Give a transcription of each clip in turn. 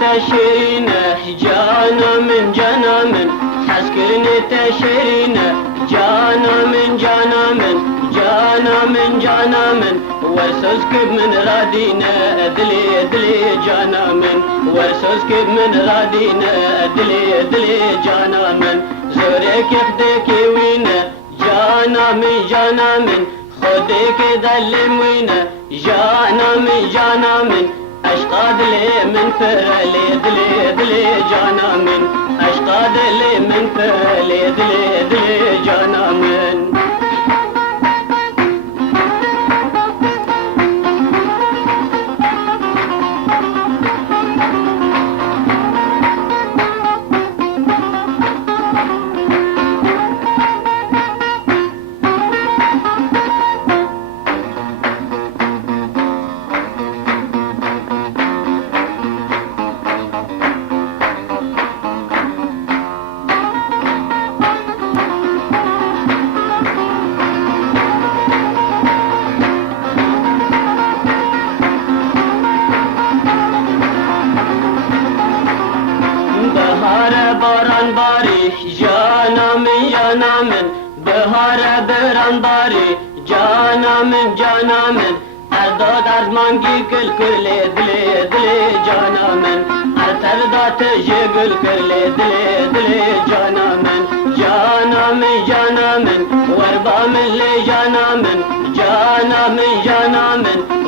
تشرينه جانا من جانا من حسكرني تشرينه جانا من جانا من جانا من جانا من ورسوسكب من رادينا دلي دلي جانا من ورسوسكب من رادينا دلي دلي جانا من زورك يخدك وينه جانا من خدك دلم وينه جانا من اشقاد لي من فرلي دلي دلي جانا من اشقاد لي من فرلي دلي دلي جانا من باران باری جانا من بهار بران باری جانا من ارداد از مانگی کل کلی دلی دلی جانا من ارتردات جگل کلی دلی دلی جانا من وربا من لی جانا من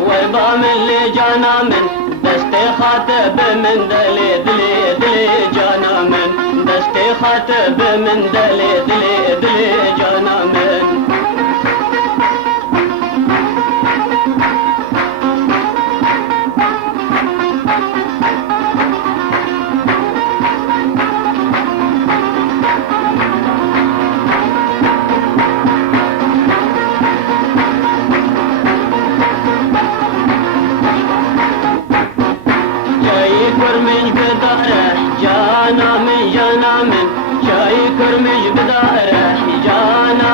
وربا من لی جانا من دستی خاطب من دلی دلی دلی جانا من دستی خاطب من دلی دلی دلی جانا من کرمج بداره جانا من جای کرمج بداره جانا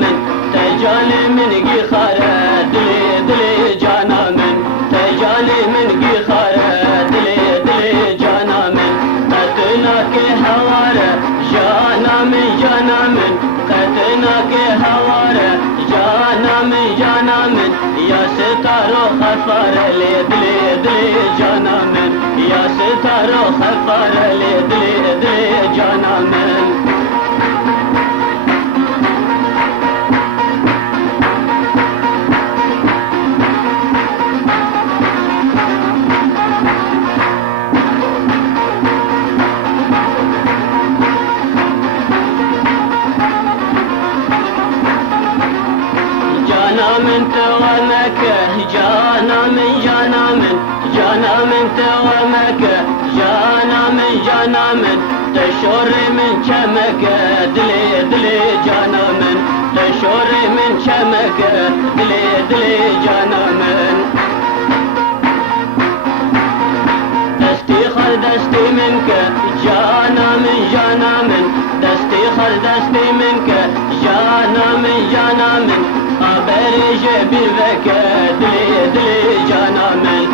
من تجالی من گی خاره دلی دلی جانا من تجالی من گی خاره دلی دلی جانا من قطنا کے حواره جانا من قطنا کے حواره جانا من یا ستارو خفار لی دلی دلی جانا من یا ستارو خفار لی دلی دلی جانا من من توامك جانا من توامك جانا من تشور من شمك دلي دلي جانا من تشور من شمك دلي دلي جانا من دستي خل دستي منك جانا من دستي خل دستي منك جانا من برج بالبك دلي دلي جانا من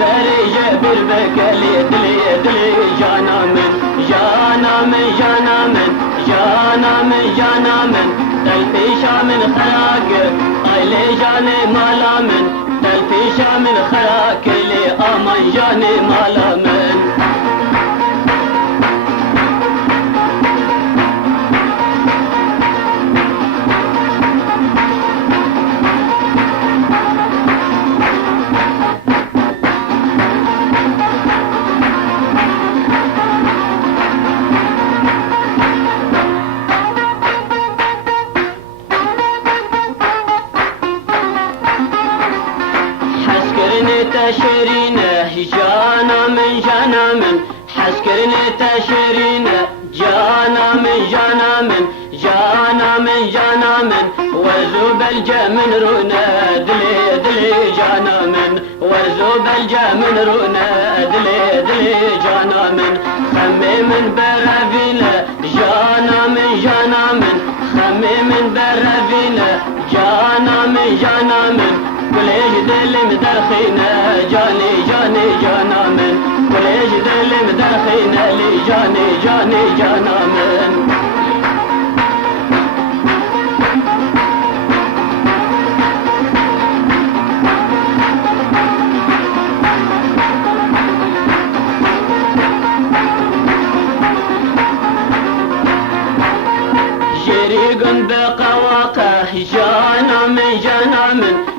برج بالبك دلي دلي جانا من تلفيشا من خراك ايلي جاني مالا من تلفيشا من خراك لي امان جاني مالا من تشرينه جانا من حسكرني تشرينه جانا من وزوب الجمن رونا دلي دلي جانا من وزوب الجمن رونا دلي دلي جانا من خمي من برافيله جانا من خمي من برافيله جانا من كليش دل مدرخينا جاني جاني جانا من كليش دل مدرخينا لي جاني جاني جانا من جريقن بقواقه جانا من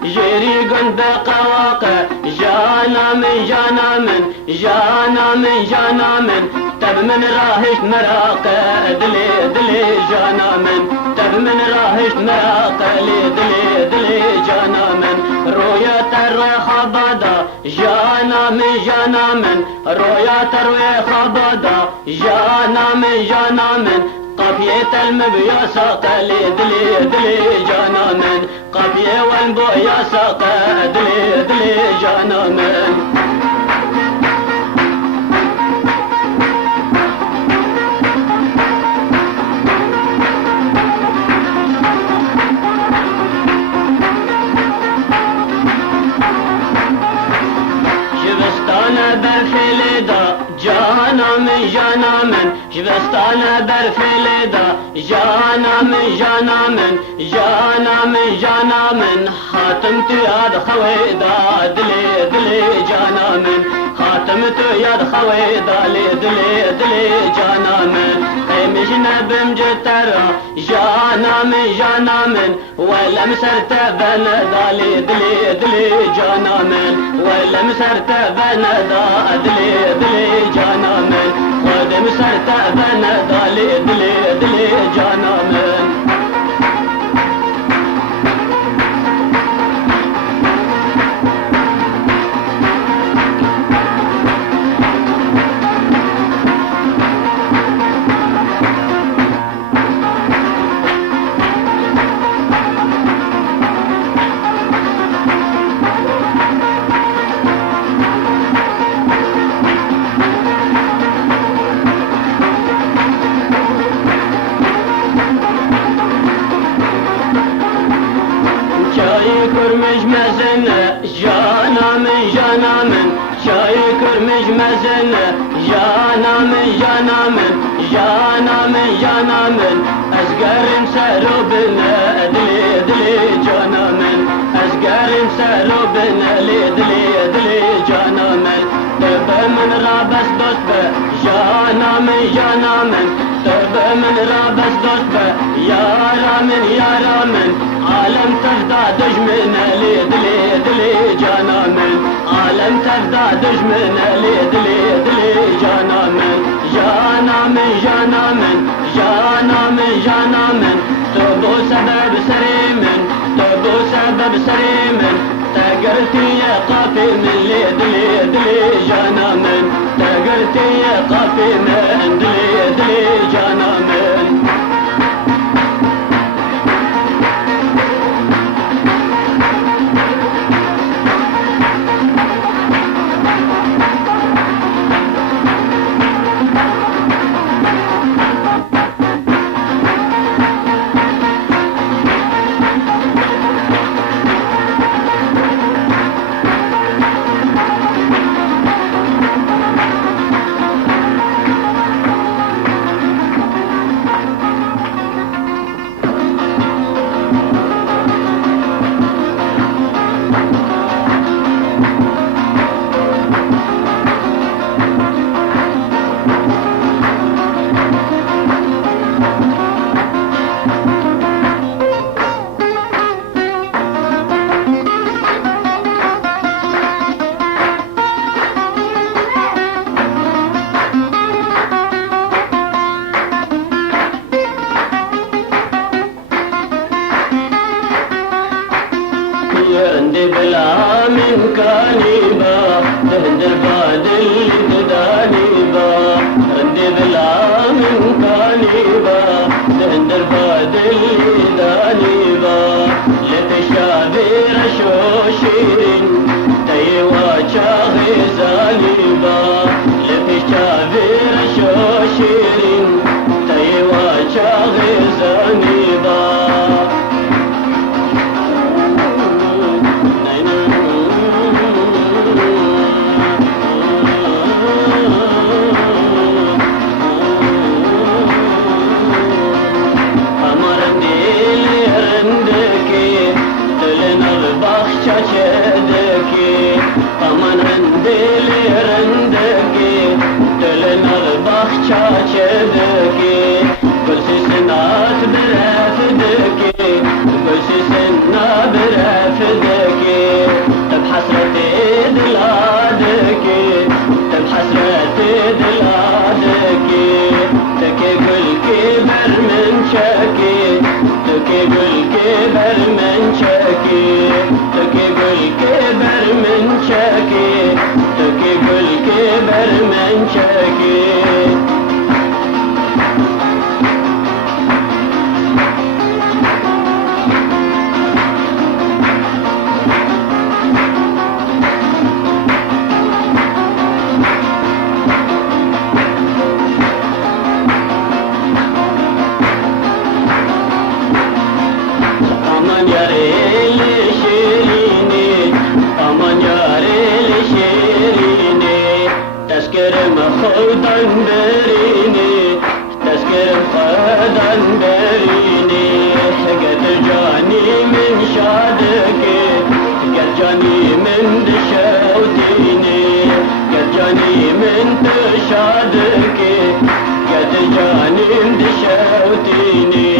جريقن بقواقه جانا من تب من راهش مراقه دلي دلي جانا من تب من راهش مراقه لي دلي دلي جانا من رويا تروي خبادا جانا من رويا تروي خبادا جانا من قافية المبيا ساقة لي دلي دلي جانا من قافية والبويا ساقة دلي دلي جانا من شبستان برفلدا جانا من شبستان برفلدا جانا من خاتمت ياد خويدا دلي دلي جانا من خاتمت ياد خويدا لي دلي دلي جانا من قيمشنا بمجترا جانا من ولا مسرت بندا لي دلي دلي جانا من ولا مسرت بندا دلي دلي جانا من خد مسرت بندا لي دلي دلي جانا من كرمج مزنة جانا من شاي كرمج مزنة جانا من أزقر سروبنا دلي دلي جانا من أزقر سروبنا لي دلي دلي جانا من تب من رابس دوست جانا من تب من رابس دوست يا رامن عالم تفدى دجمنا لي دلي دلي جانا من عالم تفدى دجمنا لي دلي دلي جانا من تبو سبب سريمن تقرتي يا قافي من لي دلي دلي جانا من تقرتي يا قافي من دلي دلي جانا من عندي بلا من كانيبا تهدر بادل تدانيبا عندي بلا من كانيبا تهدر بادل تدانيبا لتشابير شوشين تيوا شاغي زاليبا لتشابير شوشين تيوا شاغي زاليبا البخشة شدكي أمان عندي لرندكي دلنا البخشة شدكي كل سنات برافدكي كل سنة برافدكي بحسرتي دلادكي بحسرتي دلادكي تكي كل كبر من شكي تكي كل كبر من شكي تكي كل كبر من شكي تكي كل كبر من شكي خدن بريني تذكر خدن بريني قد جاني من شادك قد جاني من دشوتيني قد جاني من تشادك قد جاني من دشوتيني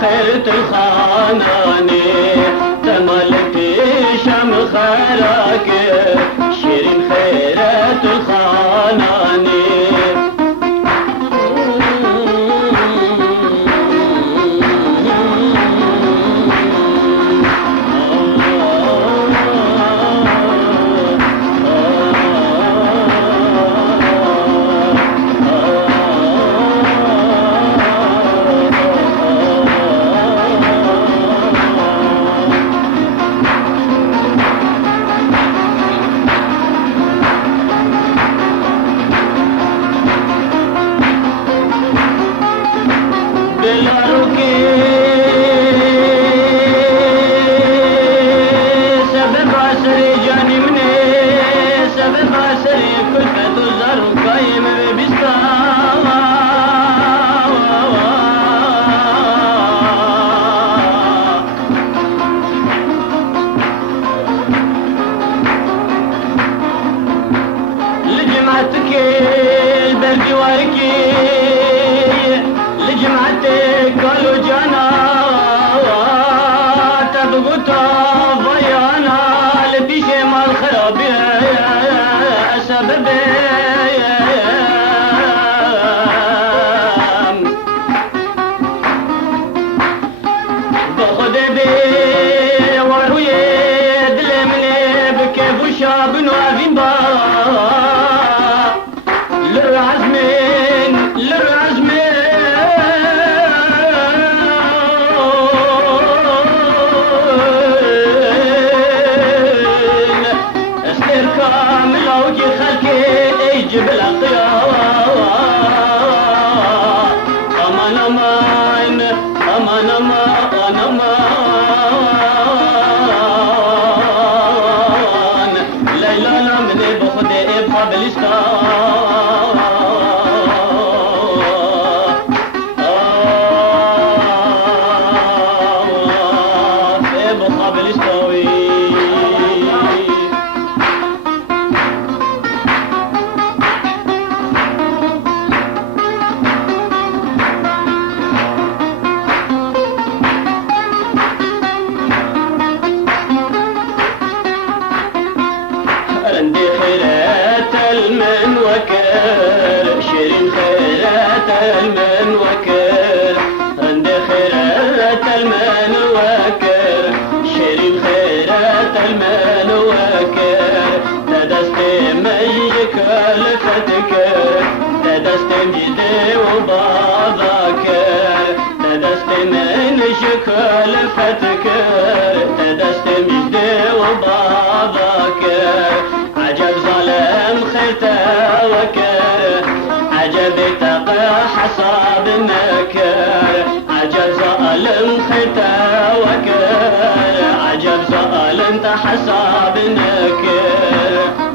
خيرة الخاناني تمل في شم خيرك شيرين خيرة الخاناني بخود بی وروی دل منه بکف و شابن و عظیم با للعزمين استر كامل وجي خلقي يجيب الأقيار أمان أمان أمان أمان أمان ليلى لا من بخدي بقبلستان عندي خيرات المن وكر شيرين خيرات المن وكر عندي خيرات المن وكر شيرين خيرات المن وكر تدستي مجدك لفتكر تدستي مجدي وبابكر تدستي منجك لفتكر تدستي مجدي وبابكر عجب ظلم خيرته وكر عجب تقى حصاب النكر عجب ظالم خيرته وكر عجب ظالم تحصاب النكر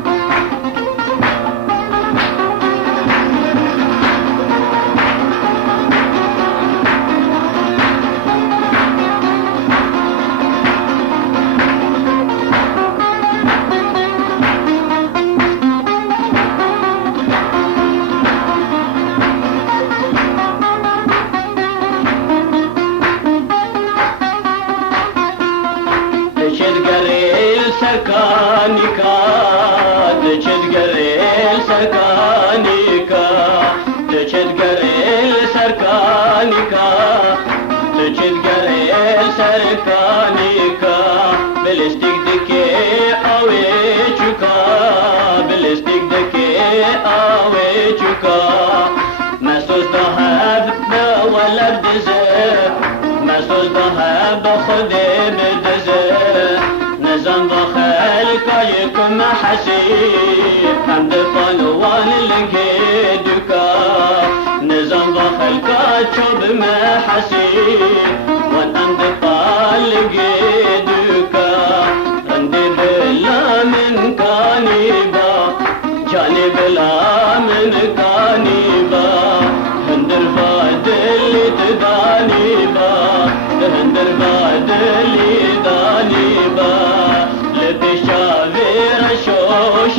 سركانيكا تشدقريل سركانيكا تشدقريل سركانيكا تشدقريل سركانيكا بلستيك دكي اويچوكا بلستيك دكي اويچوكا مسوس ذهب بولد دزر مسوس ذهب خدي بدزر نظام خلقايكم حسيب حمد فنوان لقيدكا نظام خلقايكم محسيب والحمد لقيدكا عندي بلا من كانيبا جاني بلا من كانيبا هندر فادلي تدانيبا هندر فادلي دانيبا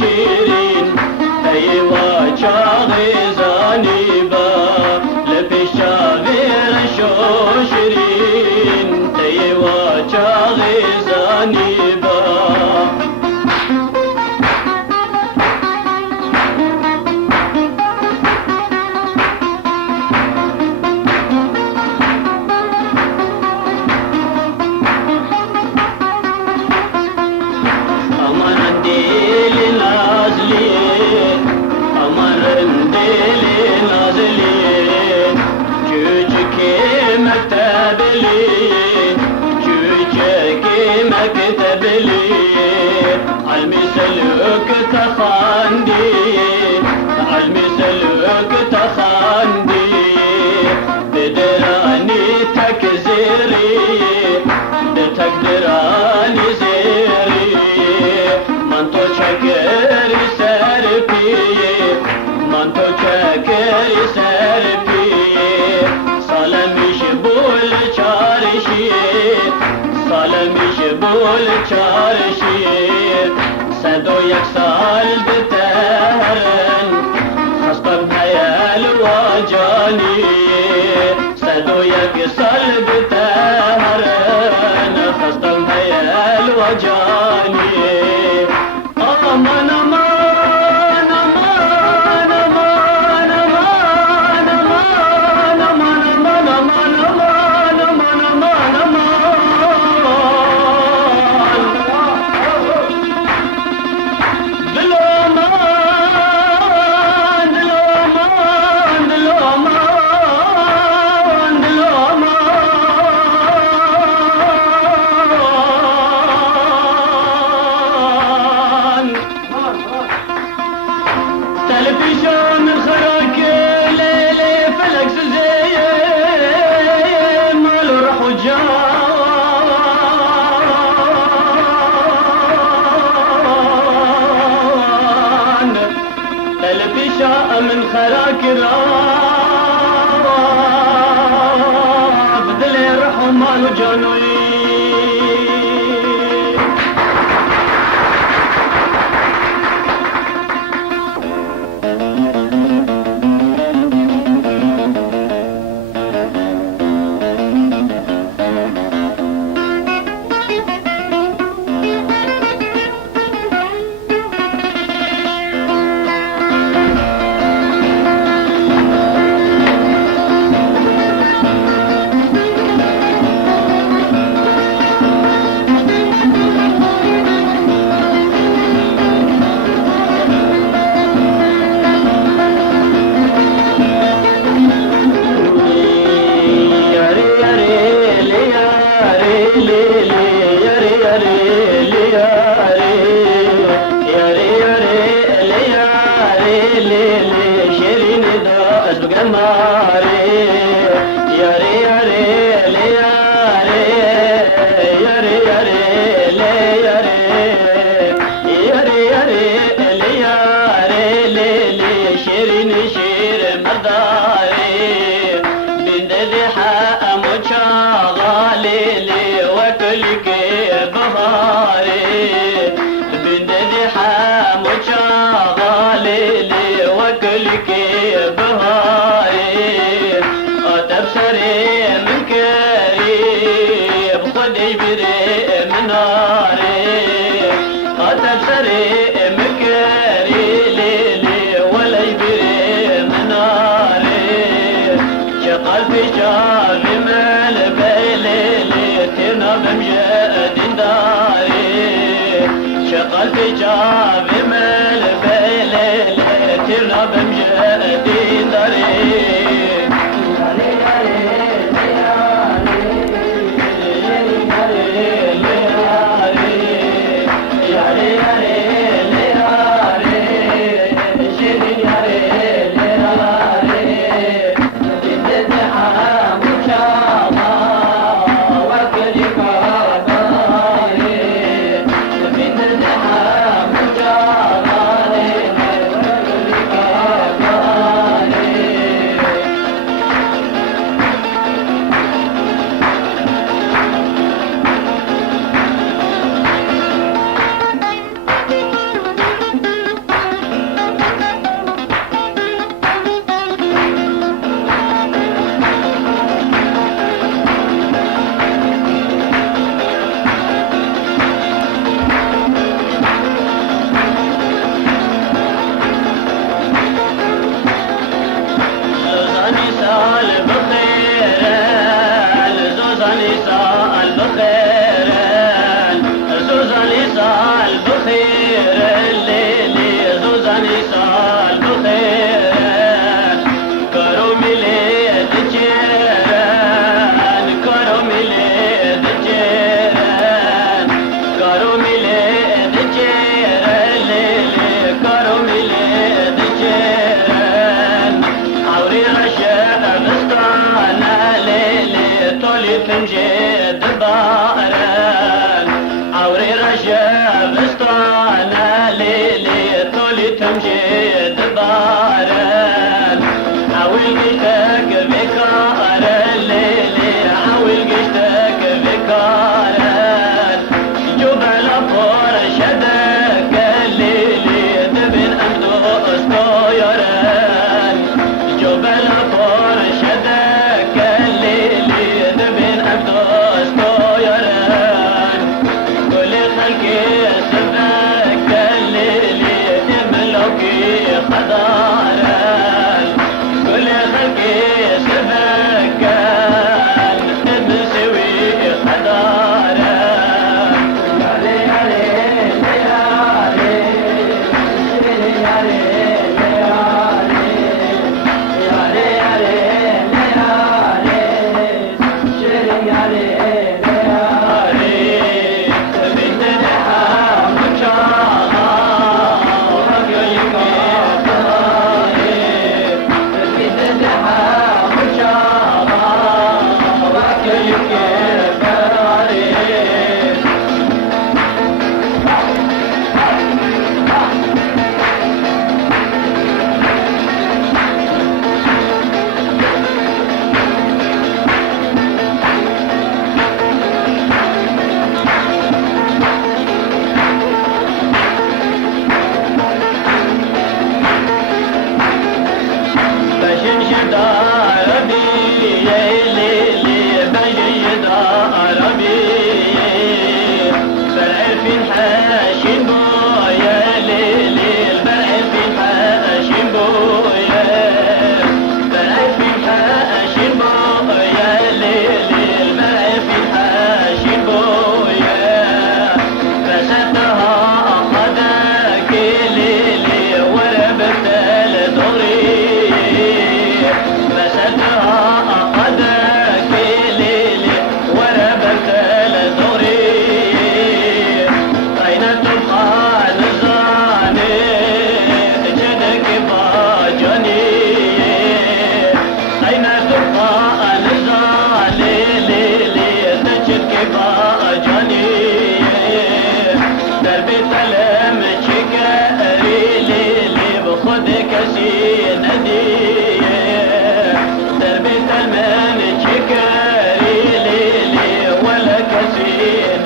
شيرين أيوة شاغي زانيبا لبشاغير شو شيرين أيوة شاغي زانيبا مكتب لي علمي سلوك تخاندي علمي سلوك تخاندي بدراني تكزيري بتقدراني زيري منتو شكري سربي منتو شكري سربي سلامي شبول چارشي سالمی شبول چارشی صدو یک سال بتهرن خسبم حیال و جانی صدو یک سال بتهرن خسبم حیال و جانی آمان آمان آمان آمان آمان آمان آمان آمان آمان آمان آمان آمان خراك راف دلي رحمة وجنوي قلبي جاب مال بليل ترنا بمجدين داري Yeah.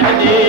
ندی